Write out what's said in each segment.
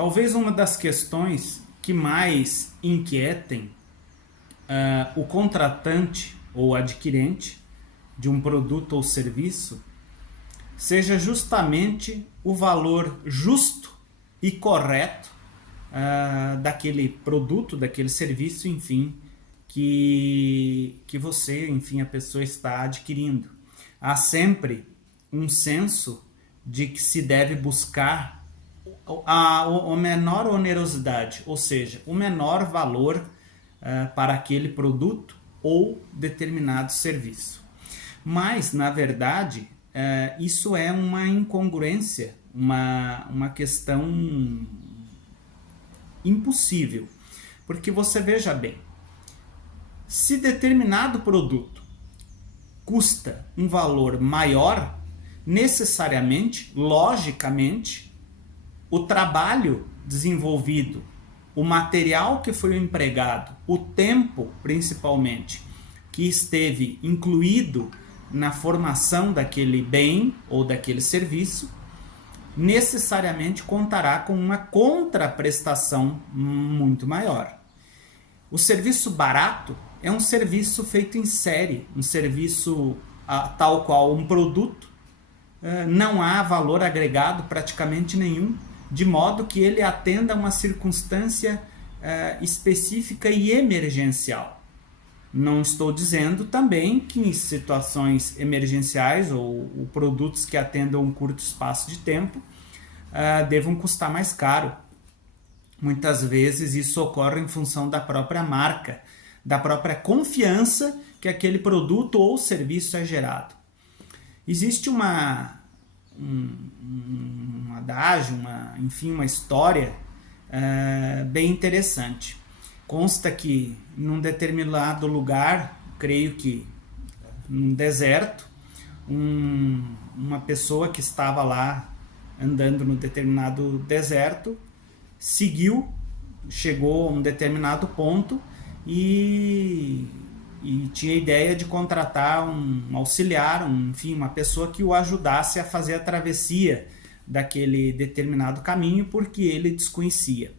Talvez uma das questões que mais inquietem o contratante ou adquirente de um produto ou serviço seja justamente o valor justo e correto daquele produto, daquele serviço, enfim, que você, enfim, a pessoa está adquirindo. Há sempre um senso de que se deve buscar a menor onerosidade, ou seja, o menor valor para aquele produto ou determinado serviço. Mas, na verdade, isso é uma incongruência, uma questão impossível. Porque você veja bem, se determinado produto custa um valor maior, necessariamente, logicamente, o trabalho desenvolvido, o material que foi empregado, o tempo, principalmente, que esteve incluído na formação daquele bem ou daquele serviço, necessariamente contará com uma contraprestação muito maior. O serviço barato é um serviço feito em série, um serviço tal qual um produto, não há valor agregado praticamente nenhum, de modo que ele atenda a uma circunstância específica e emergencial. Não estou dizendo também que em situações emergenciais ou produtos que atendam um curto espaço de tempo devam custar mais caro. Muitas vezes isso ocorre em função da própria marca, da própria confiança que aquele produto ou serviço é gerado. Existe um adágio, uma história bem interessante. Consta que num determinado lugar, creio que num deserto, uma pessoa que estava lá andando no determinado deserto chegou a um determinado ponto e tinha a ideia de contratar um auxiliar, uma pessoa que o ajudasse a fazer a travessia daquele determinado caminho, porque ele desconhecia.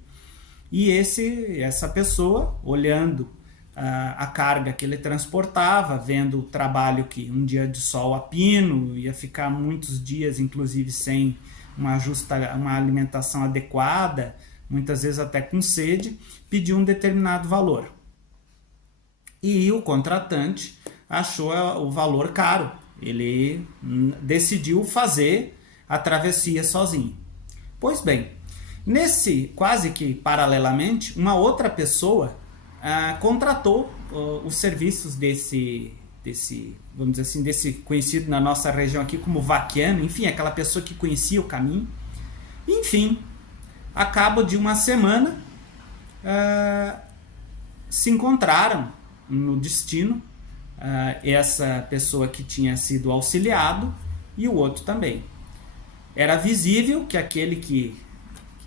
E essa pessoa, olhando a carga que ele transportava, vendo o trabalho que um dia de sol a pino, ia ficar muitos dias, inclusive, sem uma alimentação adequada, muitas vezes até com sede, pediu um determinado valor. E o contratante achou o valor caro. Ele decidiu fazer a travessia sozinho. Pois bem, quase que paralelamente, uma outra pessoa contratou os serviços desse, vamos dizer assim, desse conhecido na nossa região aqui como vaquiano, enfim, aquela pessoa que conhecia o caminho. Enfim, a cabo de uma semana, se encontraram no destino, essa pessoa que tinha sido auxiliado e o outro também. Era visível que aquele que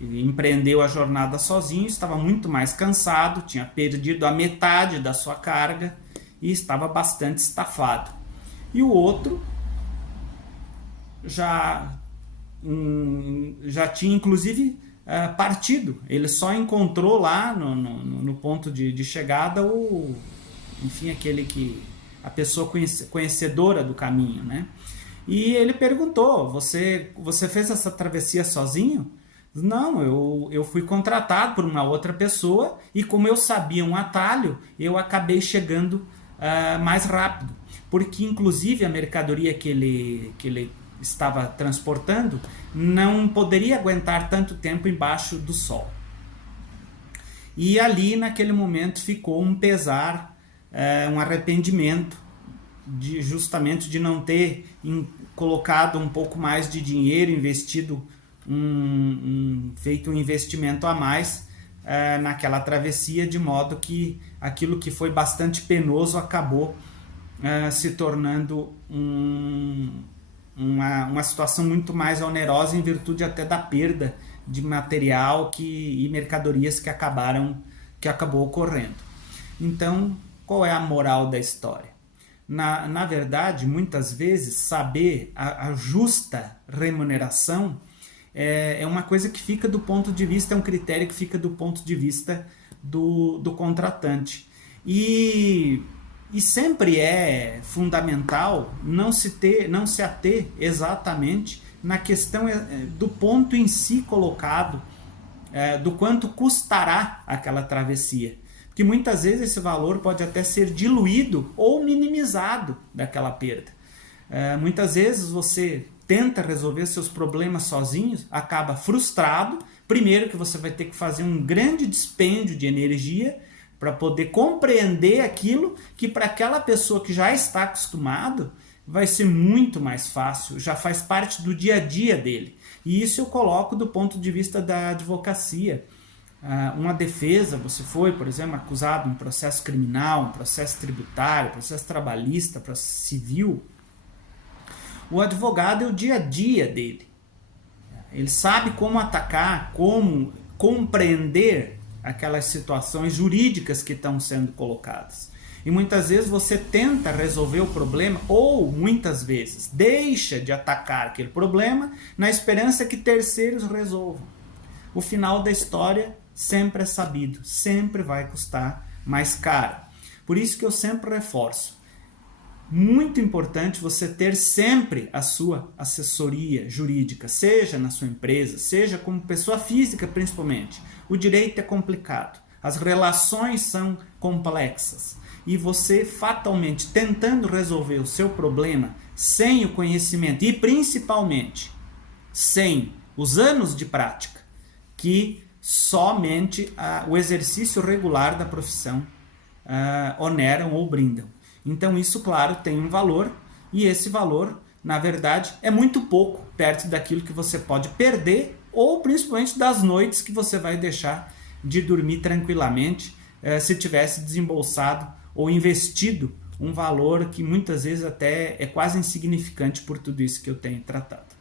empreendeu a jornada sozinho estava muito mais cansado, tinha perdido a metade da sua carga e estava bastante estafado. E o outro já tinha inclusive partido. Ele só encontrou lá no ponto de chegada a pessoa conhecedora do caminho, né? E ele perguntou: você fez essa travessia sozinho? Não, eu fui contratado por uma outra pessoa e como eu sabia um atalho, eu acabei chegando mais rápido, porque inclusive a mercadoria que ele estava transportando não poderia aguentar tanto tempo embaixo do sol. E ali naquele momento ficou um pesar, um arrependimento justamente de não ter colocado um pouco mais de dinheiro, investido feito um investimento a mais naquela travessia, de modo que aquilo que foi bastante penoso acabou se tornando uma situação muito mais onerosa, em virtude até da perda de material e mercadorias que acabou ocorrendo. Então, qual é a moral da história? Na verdade, muitas vezes, saber a justa remuneração é uma coisa que fica do ponto de vista, é um critério que fica do ponto de vista do contratante. E sempre é fundamental não se ater exatamente na questão do ponto em si colocado, do quanto custará aquela travessia. Porque muitas vezes esse valor pode até ser diluído ou minimizado daquela perda. Muitas vezes você tenta resolver seus problemas sozinhos, acaba frustrado. Primeiro que você vai ter que fazer um grande dispêndio de energia para poder compreender aquilo que para aquela pessoa que já está acostumado vai ser muito mais fácil, já faz parte do dia a dia dele. E isso eu coloco do ponto de vista da advocacia. Uma defesa, você foi, por exemplo, acusado em um processo criminal, um processo tributário, processo trabalhista, processo civil. O advogado é o dia a dia dele. Ele sabe como atacar, como compreender aquelas situações jurídicas que estão sendo colocadas. E muitas vezes você tenta resolver o problema, ou muitas vezes deixa de atacar aquele problema na esperança que terceiros resolvam. O final da história sempre é sabido, sempre vai custar mais caro. Por isso que eu sempre reforço. Muito importante você ter sempre a sua assessoria jurídica, seja na sua empresa, seja como pessoa física principalmente. O direito é complicado, as relações são complexas e você fatalmente tentando resolver o seu problema sem o conhecimento e principalmente sem os anos de prática que somente o exercício regular da profissão oneram ou brindam. Então isso, claro, tem um valor e esse valor, na verdade, é muito pouco perto daquilo que você pode perder ou principalmente das noites que você vai deixar de dormir tranquilamente se tivesse desembolsado ou investido um valor que muitas vezes até é quase insignificante por tudo isso que eu tenho tratado.